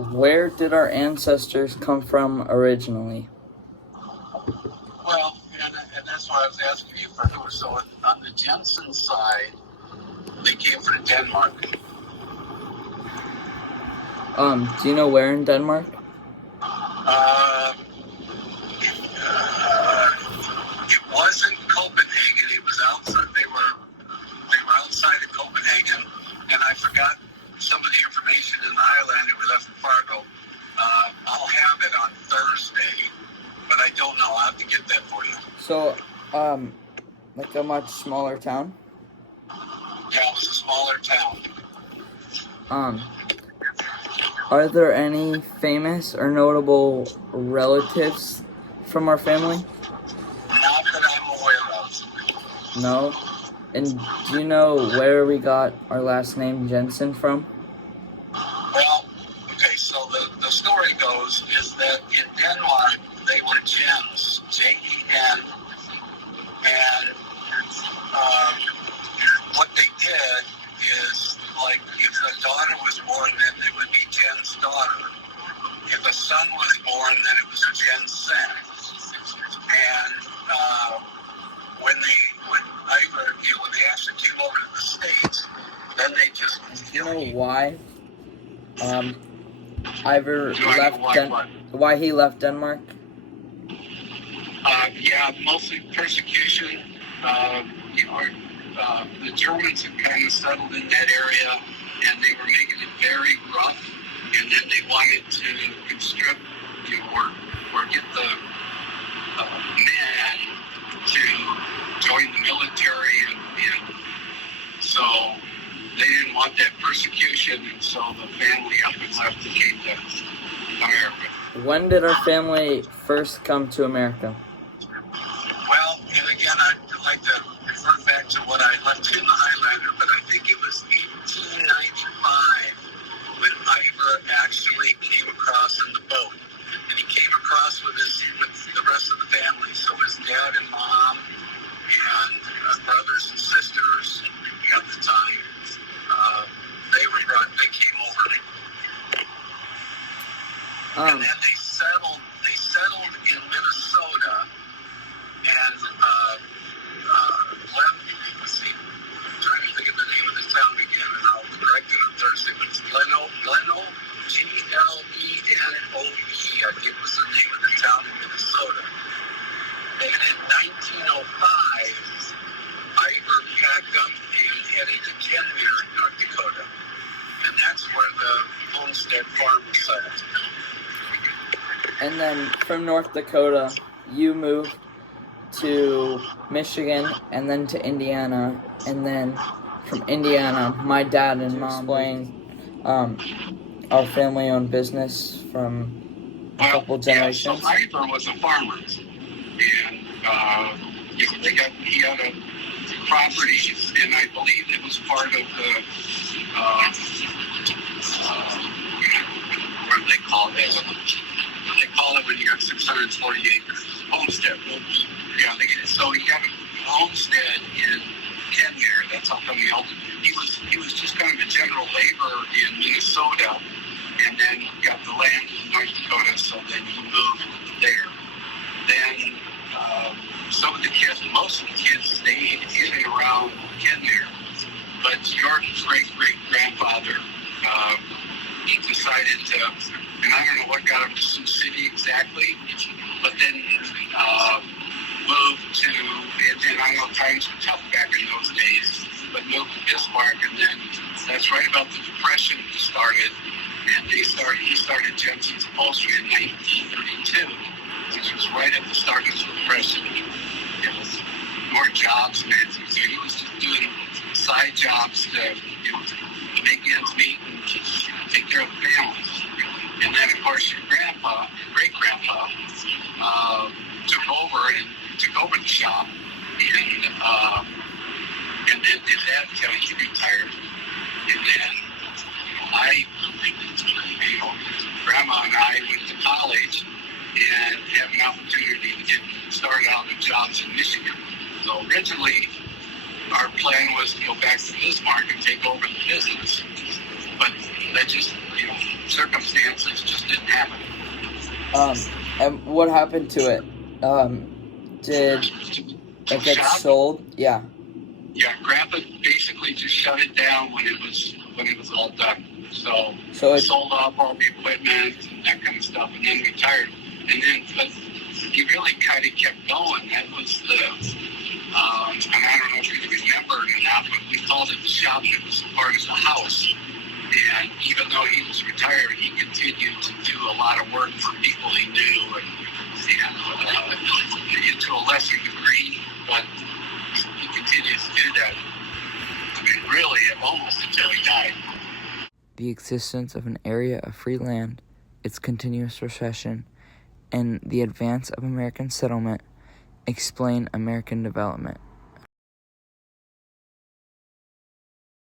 Where did our ancestors come from originally? Well, and that's why I was asking you for who. So on the Jensen side, they came from Denmark. Do you know where in Denmark? Uh, it wasn't Copenhagen. It was outside. They were outside of Copenhagen, and I forgot some of the information in the Highlander we left in Fargo. I'll have it on Thursday, but I don't know. I'll have to get that for you. So, like a much smaller town? Yeah, it was a smaller town. Are there any famous or notable relatives from our family? Not that I'm aware of. No? And do you know where we got our last name Jensen from? Well, okay, so the story goes is that in Denmark, they were Jens, Jen, and what they did is, like, if a daughter was born, then it would be Jen's daughter. If a son was born, then it was Jen's son. And when they actually came over to the States, then they just... Do you know why Ivor why he left Denmark? Yeah, mostly persecution. The Germans had kind of settled in that area, and they were making it very rough. And then they wanted to conscript, or get the men to join the military, and so they didn't want that persecution, and so the family up and left and came to America. When did our family first come to America? Well, and again, I'd like to refer back to what I left in the Highlander, but I think it was 1895 when Ivor actually came across on the boat. And he came across with the rest of the family. So his dad and mom and brothers and sisters at the time, they came over. And then they settled in Minnesota and let's see, I'm trying to think of the name of the town again, and I'll correct it on Thursday, but it's Gleno, Glenoe, I think was the name of the town in Minnesota. And in 1905, Ivor packed up and headed to Kenmare, North Dakota. And that's where the homestead farm was settled. And then from North Dakota, you moved to Michigan and then to Indiana, and then from Indiana, my dad and mom explained our family-owned business from a couple generations. So Ivor was a farmer, and he had a property, and I believe it was part of the what do they call it? They call it when you got 640 acres. Homestead. Yeah, so he had a homestead in Kenmare. That's how come he was just kind of a general laborer in Minnesota, and then got the land in North Dakota, so then he moved there. Then some of the kids, most of the kids stayed in and around Kenmare, but George's great-great-grandfather, he decided to, and I don't know what got him to Sioux City exactly, but then moved to, and I know times were tough back in those days, but moved to Bismarck, and then that's right about the Depression started, and he started Jensen's Upholstery in 1932, which was right at the start of the Depression. It was more jobs, man. So he was just doing side jobs to make ends meet and take care of the families. And then, of course, your great-grandpa, took over the shop, and then did that until he retired. And then Grandma and I went to college and had an opportunity to get started out in jobs in Michigan. So originally, our plan was to go back to Bismarck and take over the business, but that just, circumstances just didn't happen. And what happened to it? Did it get sold? Yeah. Yeah, Grandpa basically just shut it down when it was all done. So it sold off all the equipment and that kind of stuff, and then retired. And then, but he really kind of kept going. That was the, and I don't know if you remember it or not, but we called it the shop. It was part of the house. And even though he was retired, he continued to do a lot of work for people he knew, and to a lesser degree, but he continues to do that. I mean, really, almost until he died. The existence of an area of free land, its continuous recession, and the advance of American settlement explain American development.